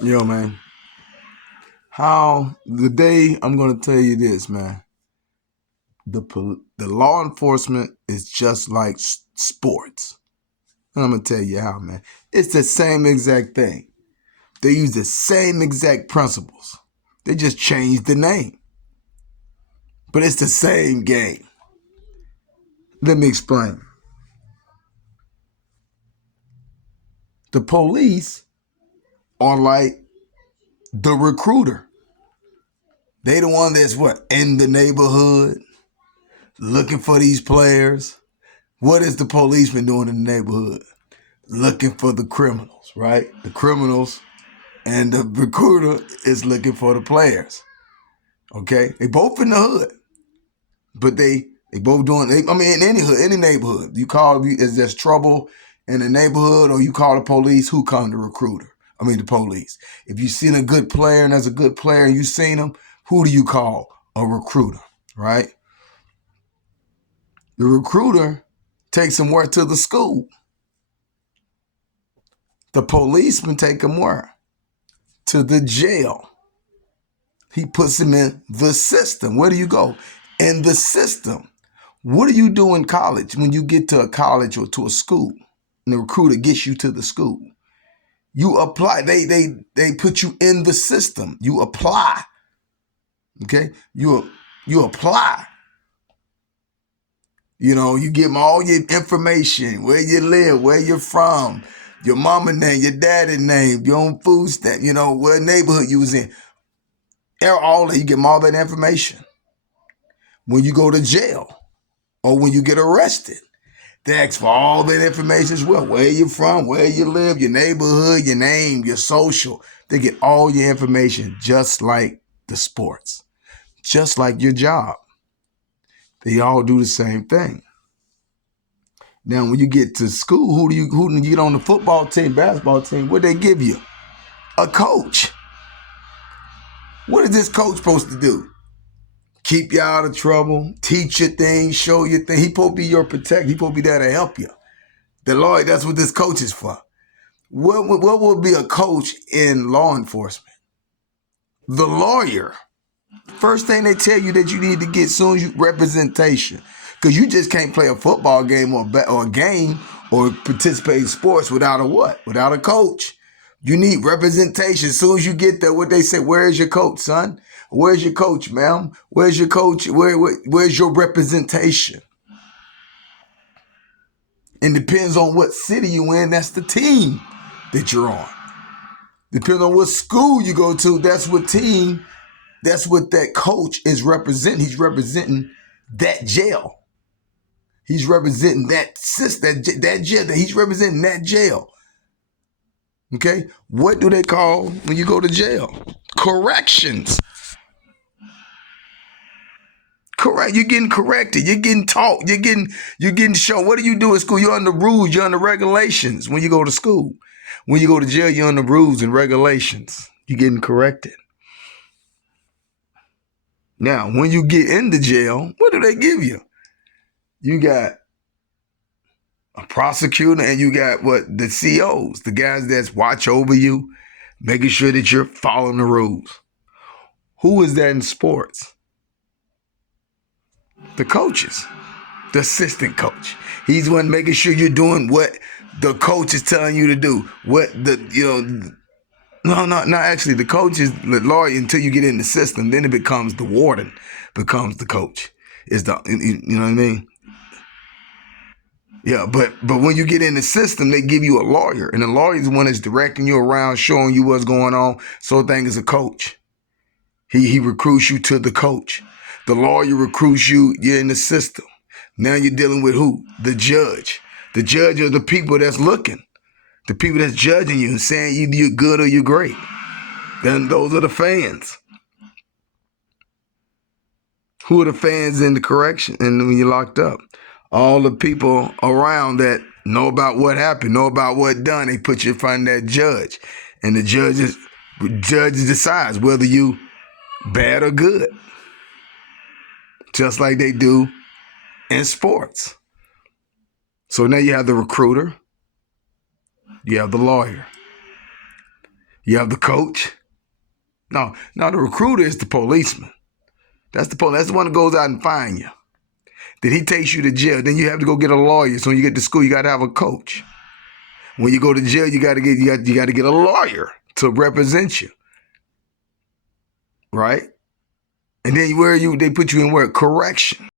Yo, man. How the day I'm gonna tell you this, man. The law enforcement is just like sports. And I'm gonna tell you how, man. It's the same exact thing. They use the same exact principles. They just changed the name, but it's the same game. Let me explain. The police are like the recruiter. They the one that's what in the neighborhood looking for these players. What is the policeman doing in the neighborhood? Looking for the criminals, right? The criminals, and the recruiter is looking for the players. Okay, they both in the hood, but they both doing. I mean, in any hood, any neighborhood, you call is there's trouble in the neighborhood, or you call the police. Who come? The recruiter. I mean, the police. If you seen a good player and there's a good player and you seen him, who do you call? A recruiter, right? The recruiter takes him where to the school. The policeman take him where? To the jail. He puts him in the system. Where do you go? In the system. What do you do in college when you get to a college or to a school and the recruiter gets you to the school? You apply. They put you in the system. You apply. Okay? You apply. You know, you give them all your information, where you live, where you're from, your mama name, your daddy name, your own food stamp, you know, what neighborhood you was in. All that, you give them all that information. When you go to jail or when you get arrested, they ask for all that information as well. Where you from, where you live, your neighborhood, your name, your social. They get all your information just like the sports, just like your job. They all do the same thing. Now, when you get to school, who do you get on the football team, basketball team? What they give you? A coach. What is this coach supposed to do? Keep you out of trouble, teach you things, show you things. He supposed to be your protector. He supposed to be there to help you. The lawyer, that's what this coach is for. What would be a coach in law enforcement? The lawyer. First thing they tell you that you need to get soon as you representation. Because you just can't play a football game or a game or participate in sports without a what? Without a coach. You need representation. As soon as you get there, what they say, where's your coach, son? Where's your coach, ma'am? Where's your coach? Where's your representation? And depends on what city you in, that's the team that you're on. Depends on what school you go to, that's what team, that's what that coach is representing. He's representing that jail. He's representing that system, that jail. He's representing that jail. Okay? What do they call when you go to jail? Corrections. Correct. You're getting corrected. You're getting taught. You're getting shown. What do you do in school? You're under rules. You're under regulations when you go to school. When you go to jail, you're under rules and regulations. You're getting corrected. Now, when you get into jail, what do they give you? You got a prosecutor and you got what? The COs, the guys that watch over you, making sure that you're following the rules. Who is that in sports? The coaches, the assistant coach. He's the one making sure you're doing what the coach is telling you to do. What not actually. The coach is the lawyer until you get in the system. Then it becomes the warden, becomes the coach. Is the you know what I mean? Yeah, but when you get in the system, they give you a lawyer, and the lawyer is the one that's directing you around, showing you what's going on. So the thing is a coach. He recruits you to the coach. The lawyer recruits you. You're in the system. Now you're dealing with who? The judge. The judge are the people that's looking. The people that's judging you and saying either you're good or you're great. Then those are the fans. Who are the fans in the correction and when you're locked up? All the people around that know about what happened, know about what done. They put you in front of that judge. And the judge decides whether you bad or good. Just like they do in sports. So now you have the recruiter. You have the lawyer. You have the coach. No, the recruiter is the policeman. That's the police. That's the one that goes out and find you. Then he takes you to jail. Then you have to go get a lawyer. So when you get to school, you got to have a coach. When you go to jail, you got to get a lawyer to represent you, right? And then they put you in where? Correction.